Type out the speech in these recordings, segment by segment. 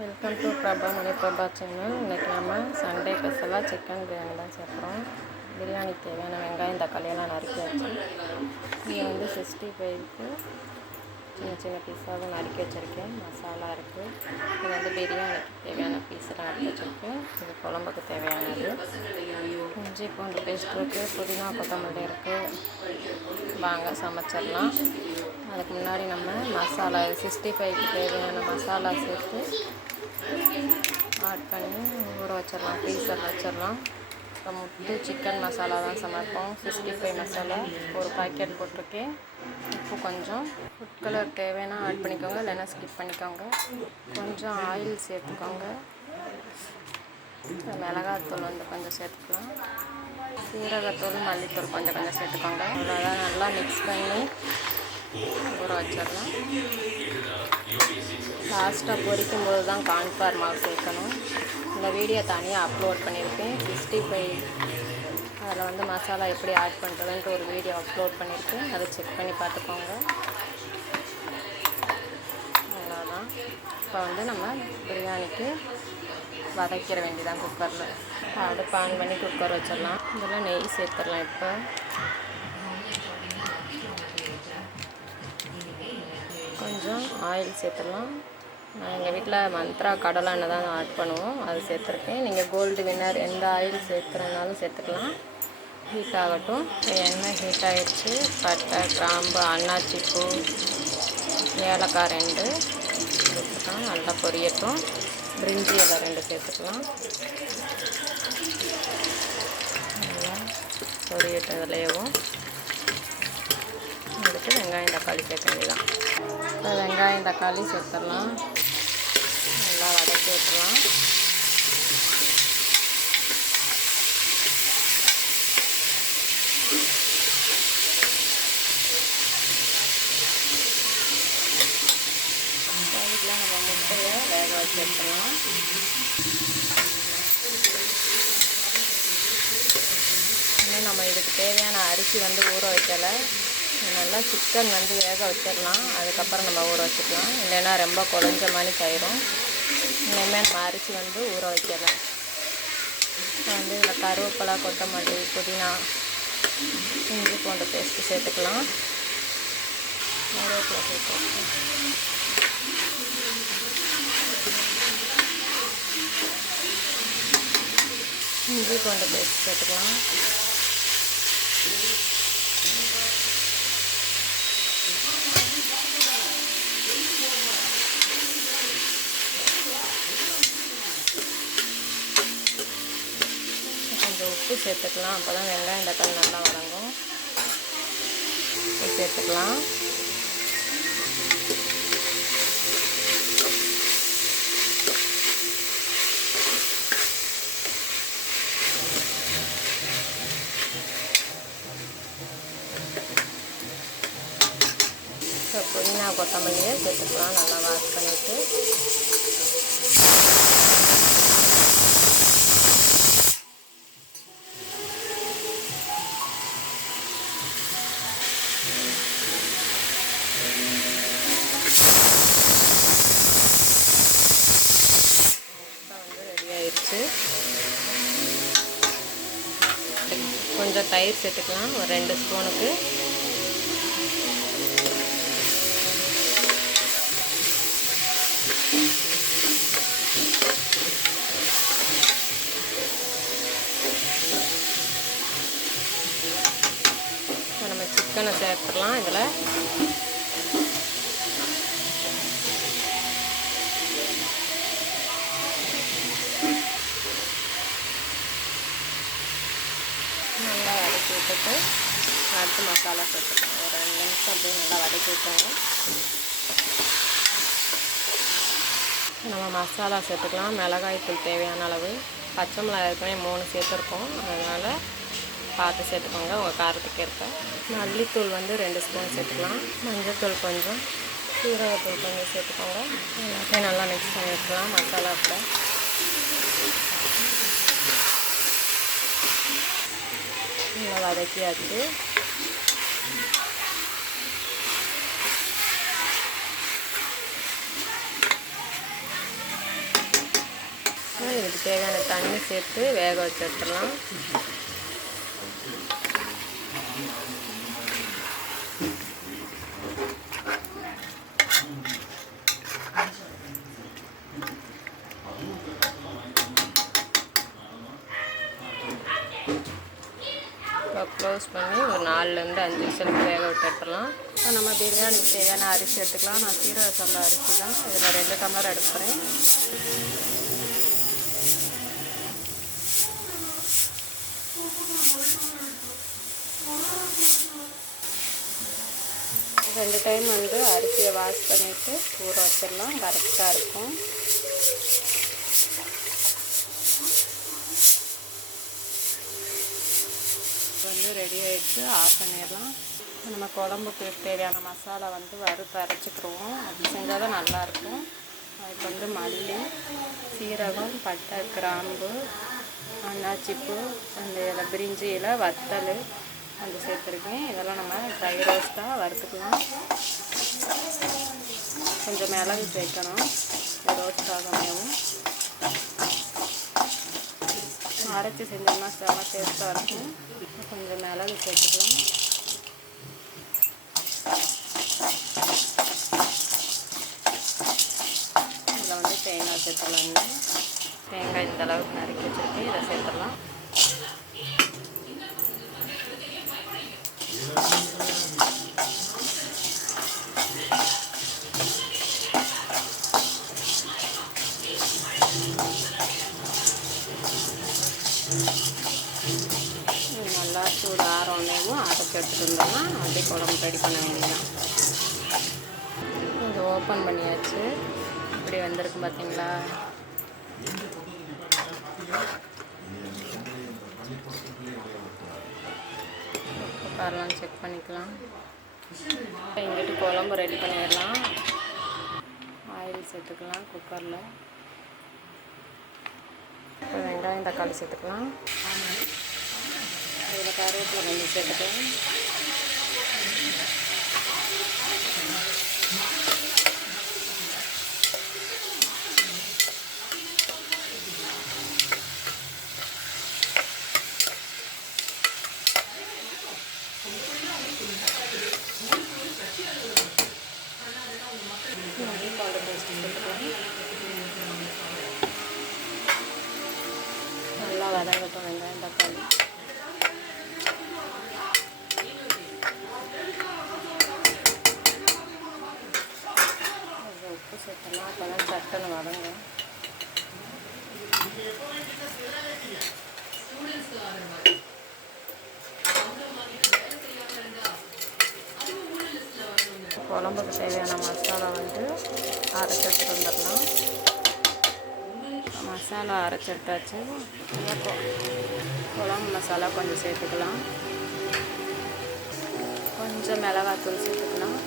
Welcome to Prabha channel. இன்றைக்கி நம்ம Sunday ஸ்பெஷலாக சிக்கன் பிரியாணி தான் சேர்க்குறோம். பிரியாணிக்கு தேவையான வெங்காயம் தக்காளியெல்லாம் நறுக்கி வச்சு இங்கே வந்து 65க்கு சின்ன சின்ன பீஸாக நறுக்கி வச்சுருக்கேன். மசாலா இருக்குது. இது வந்து பிரியாணிக்கு தேவையான பீஸெல்லாம் நறுக்கி வச்சுருக்கேன். இது குழம்புக்கு தேவையானது. இஞ்சி பூண்டு பேஸ்ட் இருக்குது, புதினா கொத்தமல்லி இருக்குது. வாங்க சமைச்சிடலாம். அதுக்கு முன்னாடி நம்ம மசாலா 65க்கு தேவையான மசாலா சேர்த்து ஆட் பண்ணி ஊற வச்சிடலாம். ஃப்ரீசர் வச்சிடலாம். இப்போ முட்டு சிக்கன் மசாலா தான் சமைப்போம். 65 மசாலா ஒரு பாக்கெட் போட்டிருக்கேன். உப்பு கொஞ்சம், ஃபுட் கலர் தேவைன்னா ஆட் பண்ணிக்கோங்க, இல்லைன்னா ஸ்கிப் பண்ணிக்கோங்க. கொஞ்சம் ஆயில் சேர்த்துக்கோங்க. மிளகாத்தூள் வந்து கொஞ்சம் சேர்த்துக்கலாம். சீரகத்தூள் மல்லித்தூள் கொஞ்சம் கொஞ்சம் சேர்த்துக்கோங்க. அவ்வளோதான். நல்லா மிக்ஸ் பண்ணி ஊற வச்சிடலாம். லாஸ்ட்டாக பொரிக்கும் போது தான் கார்ன்ஃப்ளவர் மாவு சேர்க்கணும். இந்த வீடியோ தனியாக அப்லோட் பண்ணியிருக்கேன். 65 அதில் வந்து மசாலா எப்படி ஆட் பண்ணுறதுன்ட்டு ஒரு வீடியோ அப்லோட் பண்ணியிருக்கேன். அதை செக் பண்ணி பார்த்துக்கோங்க. அவ்வளோதான். இப்போ வந்து நம்ம பிரியாணிக்கு வதக்கிற வேண்டியதான் குக்கரில். அடுப்பு ஆன் பண்ணி குக்கர் வச்சிடலாம். இதெல்லாம் நெய் சேர்த்துடலாம். இப்போ கொஞ்சம் ஆயில் சேர்த்துடலாம். நான் எங்கள் வீட்டில் மந்த்ரா கடலை எண்ணெய் தான் ஆட் பண்ணுவோம், அது சேர்த்துருக்கேன். நீங்கள் கோல்டு வின்னர் எந்த ஆயில் சேர்த்துறதுனாலும் சேர்த்துக்கலாம். ஹீட் ஆகட்டும். எண்ணெய் ஹீட் ஆகிடுச்சு. பட்டை, கிராம்பு, அன்னாச்சி பூ, ஏலக்காய் 2 சேர்த்துக்கலாம். நல்லா பொரியட்டும். பிரிஞ்சி இலை 2 சேர்த்துக்கலாம். நல்லா பொரியட்டும். இதுலேயும் அடுத்து வெங்காயம் தக்காளி சேர்க்க வேண்டியதான். இப்போ வெங்காயம் தக்காளி சேர்த்துடலாம். நல்லா வதக்கி விட்டுடலாம். சைடில் நம்ம முட்டையை வேக வச்சு எடுத்துடலாம். இன்னும் நம்ம இதுக்கு தேவையான அரிசி வந்து ஊற வைக்கலை. நல்லா சிக்கன் வந்து வேக வச்சிடலாம். அதுக்கப்புறம் நம்ம ஊற வச்சுக்கலாம். இல்லைன்னா ரொம்ப குழஞ்ச மாதிரி ஆயிரும். இனிமேல் நம்ம அரிசி வந்து ஊற வைக்கலை. வந்து இதில் கருவேப்பிலை, கொத்தமல்லி, புதினா, இஞ்சி பூண்டு பேஸ்ட்டு சேர்த்துக்கலாம். கருவேப்பிலை சேர்த்து இஞ்சி பூண்டு பேஸ்ட் சேர்த்துக்கலாம். கொஞ்சம் உப்பு சேர்த்துக்கலாம். அப்போ தான் வெங்காயம் தக்காளி நல்லா வதங்கும். உப்பு சேர்த்துக்கலாம். இப்போ புதினா கொத்தமல்லியை சேர்த்துக்கலாம். நல்லா வாஷ் பண்ணிவிட்டு ரெடி ஆயிடுச்சு. கொஞ்சம் தயிர் சேர்த்துக்கலாம். ஒரு 2 ஸ்பூனுக்கு. நம்ம சிக்கனை சேர்த்துடலாம். இதில் நல்லா வதக்கி விட்டுட்டு அடுத்து மசாலா சேர்த்துக்கலாம். ஒரு 2 நிமிஷம் அப்படியே நல்லா வதக்கி விட்டோங்க. நம்ம மசாலா சேர்த்துக்கலாம். மிளகாய்த்தூள் தேவையான அளவு, பச்சை மிளகாய் ஏற்கனவே 3 சேர்த்துருக்கோம், அதனால் பார்த்து சேர்த்துக்கோங்க உங்கள் காரத்துக்கு ஏற்ப. மல்லித்தூள் வந்து 2 ஸ்பூன் சேர்த்துக்கலாம். மஞ்சள்தூள் கொஞ்சம், சீரகத்தூள் கொஞ்சம் சேர்த்துக்கோங்க. எல்லாத்தையும் நல்லா மிக்ஸ் பண்ணி வச்சுக்கலாம் மசாலா கூட. நல்லா வதக்கியாச்சு. இதுக்கு தேவையான தண்ணி சேர்த்து வேக வச்சு எடுத்துடலாம். க்ளோஸ் பண்ணி ஒரு 4லேருந்து 5 விசிலுக்கு வேக விட்டு எடுத்துடலாம். இப்போ நம்ம பிரியாணிக்கு தேவையான அரிசி எடுத்துக்கலாம். நான் சீரக சம்பா அரிசி தான், இதில் 2 டம்ளர் எடுக்கிறேன். ரெண்டு டைம் வந்து அரிசியை வாஷ் பண்ணிவிட்டு ஊற வச்சிடலாம், கரெக்டாக இருக்கும். வந்து ரெடி ஆகிடுச்சு, ஆஃப் பண்ணிடலாம். நம்ம குழம்புக்கு தேவையான மசாலா வந்து வறுத்து அரைச்சிக்கிடுவோம். அப்படி செஞ்சால் தான் நல்லாயிருக்கும். அதுக்கு வந்து மல்லி, சீரகம், பட்டை, கிராம்பு, அன்னாச்சிப்பூ, அந்த பிரிஞ்சி இலை, வத்தல் வந்து சேர்த்துருக்கேன். இதெல்லாம் நம்ம ட்ரை ரோஸ்ட்டாக வறுத்துக்கலாம். கொஞ்சம் மிளகு சேர்க்கணும், ரோஸ்ட் ஆகாமையும். அரைச்சி செஞ்சோம்னா செம்ம டேஸ்ட்டாக இருக்கும். கொஞ்சம் மிளகு சேர்த்துக்கலாம். இதில் வந்து தேங்காய் சேர்த்துலாங்க. தேங்காய் இந்த அளவுக்கு நறுக்கி வச்சுருக்கு, இதை சேர்த்துடலாம். நல்லா சூடு ஆறோன்னேவும் அரைச்சி எடுத்துகிட்டு வந்தோம்னா அப்படியே குழம்பு ரெடி பண்ண வேண்டியதான். இது ஓப்பன் பண்ணியாச்சு, இப்படி வந்திருக்கு பார்த்தீங்களா. காரெலாம் செக் பண்ணிக்கலாம். இங்கிட்டு குழம்பு ரெடி பண்ணிடலாம். ஆயில் சேர்த்துக்கலாம் குக்கரில். இப்போ வெங்காயம் தக்காளி சேர்த்துக்கலாம். இதில் கருவேப்பிலை கொஞ்சம் சேர்த்துக்கலாம். நல்லா வதங்கட்டும் வெங்காயம் தக்காளி. உப்பு சேர்த்தலாம், அப்போ தான் சட்டனை வதங்கும். குழம்புக்கு தேவையான மசாலா வந்து அரைச்சிட்டு வந்துடலாம். மசாலா அரைச்சிட்டாச்சு. குழம்பு மசாலா கொஞ்சம் சேர்த்துக்கலாம். கொஞ்சம் மிளகாத்தூள் சேர்த்துக்கலாம்.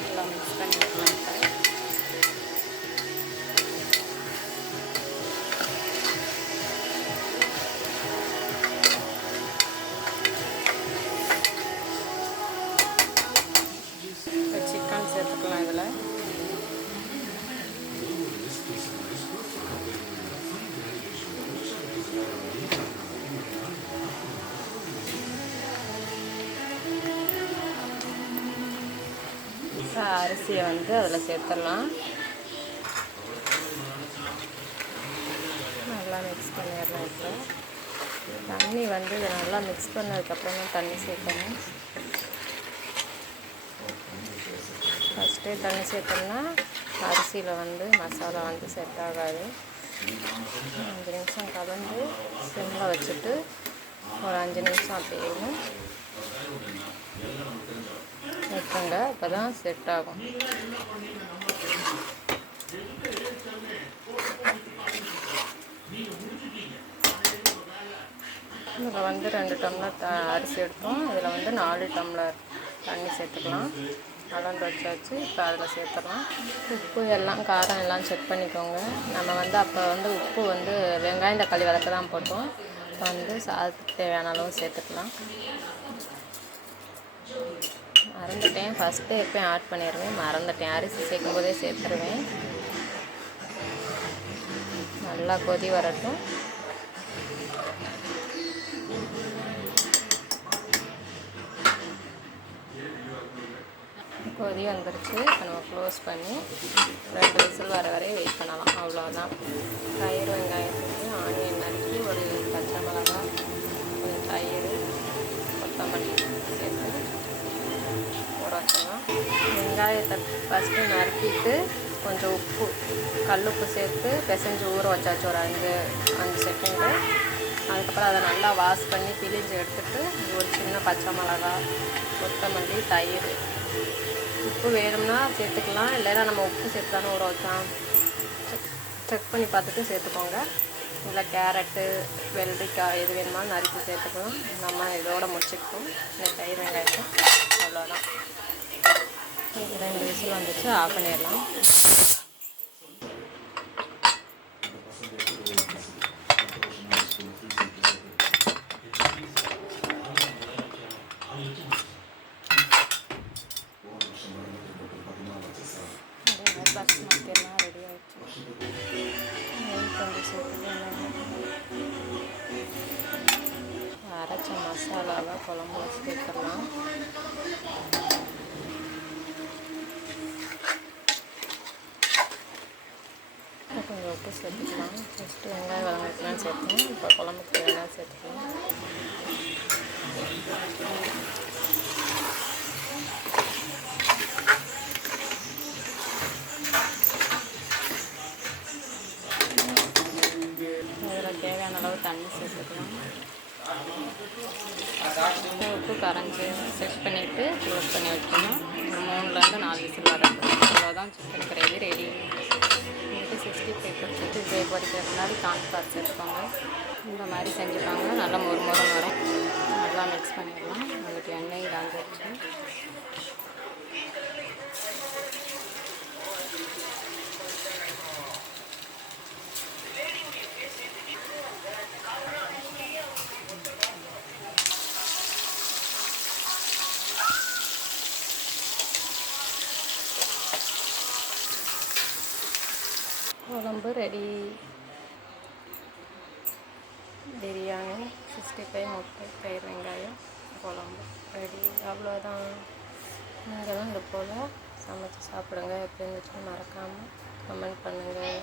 நல்லா மிக்ஸ் பண்ணி வைக்கலாம். இப்போ சிக்கன் சேர்த்துக்கலாம். இதில் அரிசியை வந்து அதில் சேர்த்துடலாம். நல்லா மிக்ஸ் பண்ணிடலாம். இப்போ தண்ணி வந்து இதை நல்லா மிக்ஸ் பண்ணதுக்கப்புறம் தான் தண்ணி சேர்க்கணும். ஃபஸ்ட்டே தண்ணி சேர்த்தோம்னா அரிசியில் வந்து மசாலா வந்து செட் ஆகாது. 5 நிமிஷம் கலந்து சிம்மில் வச்சுட்டு ஒரு 5 நிமிஷம் அப்படியே வைக்கங்க, அப்போ தான் செட் ஆகும். இதில் வந்து 2 டம்ளர் அரிசி எடுத்தோம். இதில் வந்து 4 டம்ளர் தண்ணி சேர்த்துக்கலாம். கலந்து வச்சாச்சு. இப்போ அதில் சேர்த்துடலாம். உப்பு எல்லாம் காரம் எல்லாம் செக் பண்ணிக்கோங்க. நம்ம வந்து அப்போ வந்து உப்பு வந்து வெங்காயம் தக்காளி வதக்க தான் போட்டோம். இப்போ வந்து சாதத்துக்கு தேவையான அளவு சேர்த்துக்கலாம். மறந்துட்டேன், ஃபஸ்ட்டு எப்போயும் ஆட் பண்ணிடுவேன், மறந்துட்டேன். அரிசி சேர்க்கும் போதே சேர்த்துருவேன். நல்லா கொதி வரட்டும். கொதி வந்துருச்சு. இப்போ நம்ம க்ளோஸ் பண்ணி 2 விசில் வர வரை வெயிட் பண்ணலாம். அவ்வளோதான். தயிர் வெங்காயத்துக்கு ஆனியன் நறுக்கி, ஒரு பச்சை மிளகாய், கொஞ்சம் தயிர், கொத்தமல்லி சேர்த்து ஊற வச்சிடலாம். வெங்காயத்தை ஃபஸ்ட்டு நறுக்கிட்டு கொஞ்சம் உப்பு, கல்லுப்பு சேர்த்து பிசைஞ்சு ஊற வச்சாச்சு ஒரு 5 செகண்டு. அதுக்கப்புறம் அதை நல்லா வாஷ் பண்ணி பிழிஞ்சு எடுத்துட்டு ஒரு சின்ன பச்சை மிளகாய், கொத்தமல்லி, தயிர், உப்பு வேணும்னா சேர்த்துக்கலாம். இல்லைன்னா நம்ம உப்பு சேர்த்து தானே ஊற வச்சோம், செக் பண்ணி பார்த்துட்டு சேர்த்துக்கோங்க. இல்லை கேரட்டு, வெள்ளரிக்காய் எது வேணுமாலும் நறுக்கி சேர்த்துக்கலாம். நம்ம இதோட முடிச்சுக்கிட்டோம் இந்த தயிர் வெங்காயத்தை. அவ்வளோதான். 2 விசில் வந்துச்சு, ஆஃப் பண்ணிடலாம். பாஸ்மதியெல்லாம் ரெடி ஆகிடுச்சு. கொஞ்சம் சேர்த்துக்கலாம். அரைச்ச மசாலாவை குழம்புல சேர்த்துடலாம். கொஞ்சம் உப்பு சேர்த்துக்கலாம். ஃபஸ்ட்டு வெங்காயம் வதங்கிக்கலாம் சேர்த்தோம். இப்போ குழம்புக்கு தேவையான சேர்த்துக்கலாம். அதில் தேவையான அளவு தண்ணி சேர்த்துக்கலாம். உப்பு கரைஞ்சி செக் பண்ணிவிட்டு க்ளோஸ் பண்ணி வைக்கணும். ஒரு 3லேருந்து 4 விசில் வரட்டும். அவ்வளோதான், சிக்கன் கிரேவி ரெடி. வந்துட்டு 65 வச்சுட்டு இதே பொரிக்கிற முன்னாடி கார்ன்ஃப்ளவர் சேர்த்துக்கோங்க. இந்த மாதிரி செஞ்சுப்பாங்க. நல்லா மொறு வரும். நல்லா மிக்ஸ் பண்ணிடலாம். வந்துட்டு எண்ணெய் காஞ்சிருச்சு. குழம்பு ரெடி. பிரியாணி, 65 முட்டை, தயிர் வெங்காயம் குழம்பு ரெடி. அவ்வளோதான். நீங்களும் இது போல் சமைச்சு சாப்பிடுங்க. எப்படி இருந்துச்சுன்னு மறக்காமல் கமெண்ட் பண்ணுங்கள்.